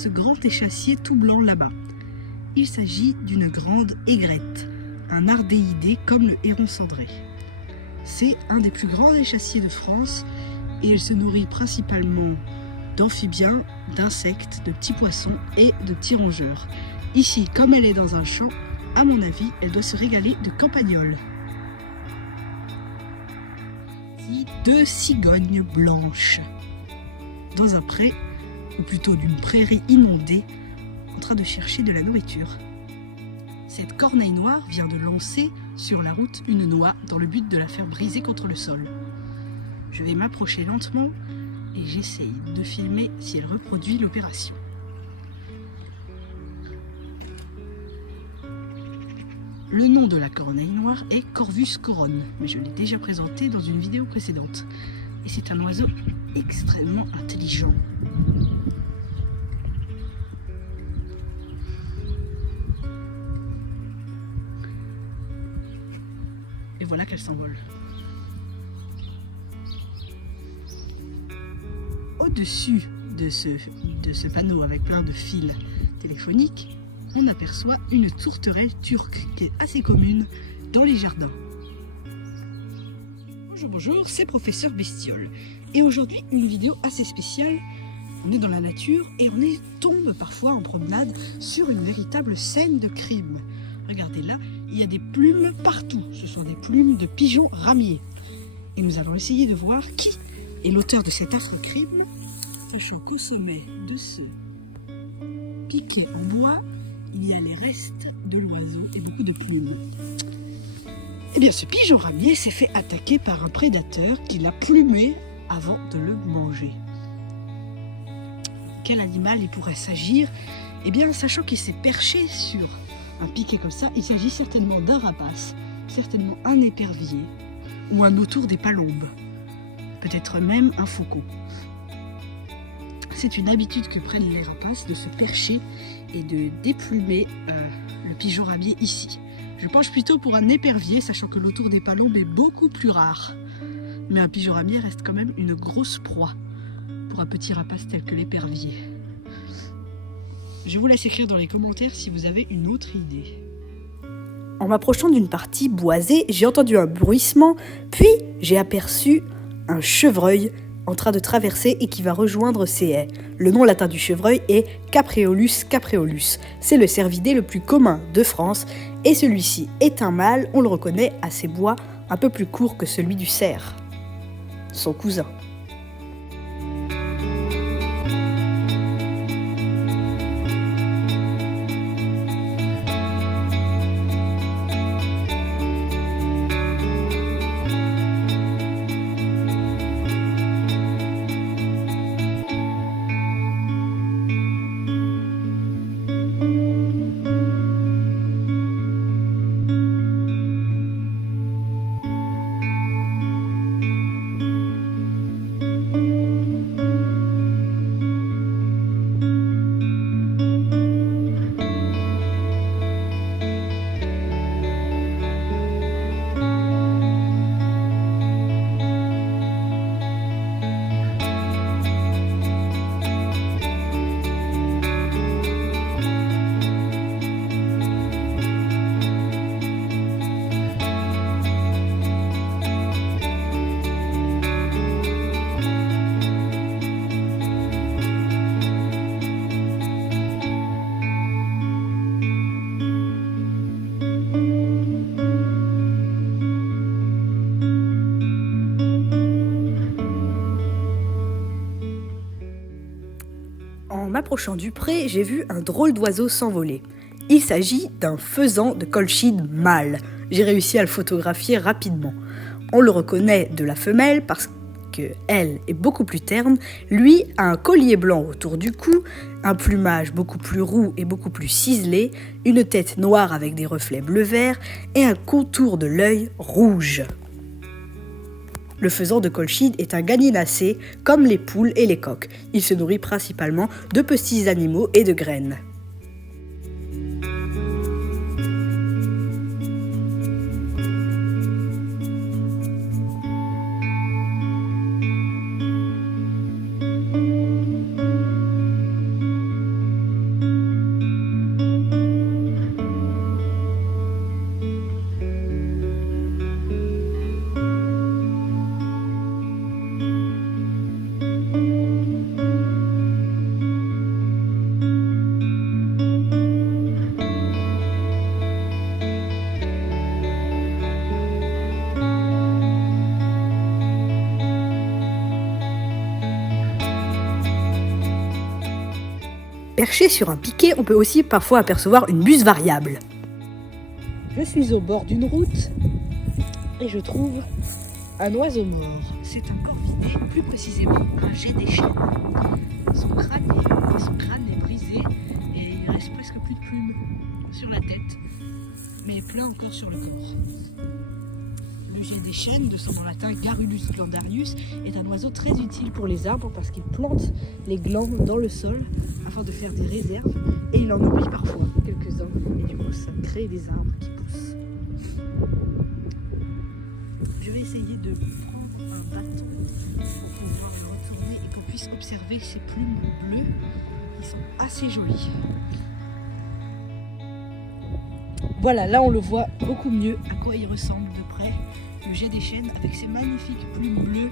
ce grand échassier tout blanc là-bas. Il s'agit d'une grande aigrette, un ardéidé comme le héron cendré. C'est un des plus grands échassiers de France et elle se nourrit principalement d'amphibiens, d'insectes, de petits poissons et de petits rongeurs. Ici, comme elle est dans un champ, à mon avis, elle doit se régaler de campagnols. Deux cigognes blanches dans un pré, ou plutôt d'une prairie inondée, en train de chercher de la nourriture. Cette corneille noire vient de lancer sur la route une noix dans le but de la faire briser contre le sol. Je vais m'approcher lentement et j'essaye de filmer si elle reproduit l'opération. Le nom de la corneille noire est Corvus coron, mais je l'ai déjà présenté dans une vidéo précédente. Et c'est un oiseau extrêmement intelligent. Et voilà qu'elle s'envole. Au-dessus de ce panneau avec plein de fils téléphoniques, on aperçoit une tourterelle turque qui est assez commune dans les jardins. Bonjour, c'est Professeur Bestiole. Et aujourd'hui, une vidéo assez spéciale. On est dans la nature et tombe parfois en promenade sur une véritable scène de crime. Regardez là, il y a des plumes partout. Ce sont des plumes de pigeons ramiers. Et nous allons essayer de voir qui est l'auteur de cet affreux crime, sachant qu'au sommet de ce piquet en bois, il y a les restes de l'oiseau et beaucoup de plumes. Eh bien, ce pigeon ramier s'est fait attaquer par un prédateur qui l'a plumé avant de le manger. Quel animal il pourrait s'agir? Eh bien, sachant qu'il s'est perché sur un piquet comme ça, il s'agit certainement d'un rapace, certainement un épervier ou un autour des palombes, peut-être même un faucon. C'est une habitude que prennent les rapaces de se percher et de déplumer le pigeon ramier ici. Je penche plutôt pour un épervier, sachant que l'autour des palombes est beaucoup plus rare. Mais un pigeon ramier reste quand même une grosse proie pour un petit rapace tel que l'épervier. Je vous laisse écrire dans les commentaires si vous avez une autre idée. En m'approchant d'une partie boisée, j'ai entendu un bruissement, puis j'ai aperçu un chevreuil en train de traverser et qui va rejoindre ces haies. Le nom latin du chevreuil est Capreolus capreolus. C'est le cervidé le plus commun de France et celui-ci est un mâle, on le reconnaît à ses bois un peu plus courts que celui du cerf, son cousin. En m'approchant du pré, j'ai vu un drôle d'oiseau s'envoler. Il s'agit d'un faisan de Colchide mâle. J'ai réussi à le photographier rapidement. On le reconnaît de la femelle parce qu'elle est beaucoup plus terne. Lui a un collier blanc autour du cou, un plumage beaucoup plus roux et beaucoup plus ciselé, une tête noire avec des reflets bleu-vert et un contour de l'œil rouge. Le faisan de Colchide est un gallinacé comme les poules et les coqs. Il se nourrit principalement de petits animaux et de graines. Perché sur un piquet, on peut aussi parfois apercevoir une buse variable. Je suis au bord d'une route et je trouve un oiseau mort. C'est un corvidé, plus précisément un jet des chênes. Son crâne est brisé et il reste presque plus de plumes sur la tête, mais plein encore sur le corps. Le jet des chênes, de son nom latin Garrulus glandarius, est un oiseau très utile pour les arbres parce qu'il plante les glands dans le sol afin de faire des réserves et il en oublie parfois quelques-uns et du coup ça crée des arbres qui poussent. Je vais essayer de prendre un bâton pour pouvoir le retourner et qu'on puisse observer ces plumes bleues qui sont assez jolies. Voilà, là on le voit beaucoup mieux à quoi il ressemble de près. Le jet des chênes avec ses magnifiques plumes bleues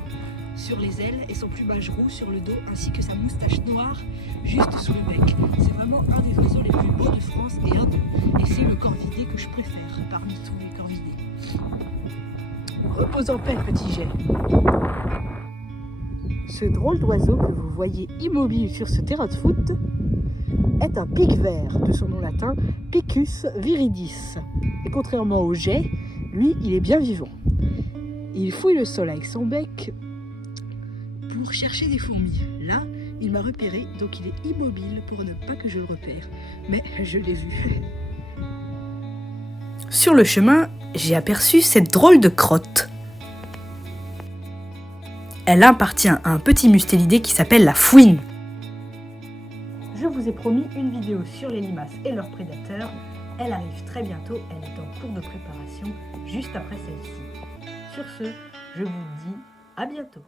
sur les ailes et son plumage roux sur le dos ainsi que sa moustache noire juste sous le bec. C'est vraiment un des oiseaux les plus beaux de France et c'est le corvidé que je préfère parmi tous les corvidés. Repose en paix, petit jet. Ce drôle d'oiseau que vous voyez immobile sur ce terrain de foot est un pique-vert, de son nom latin Picus viridis. Et contrairement au jet, lui, il est bien vivant. Il fouille le sol avec son bec pour chercher des fourmis. Là, il m'a repéré, donc il est immobile pour ne pas que je le repère. Mais je l'ai vu. Sur le chemin, j'ai aperçu cette drôle de crotte. Elle appartient à un petit mustélidé qui s'appelle la fouine. Je vous ai promis une vidéo sur les limaces et leurs prédateurs. Elle arrive très bientôt, elle est en cours de préparation, juste après celle-ci. Sur ce, je vous dis à bientôt.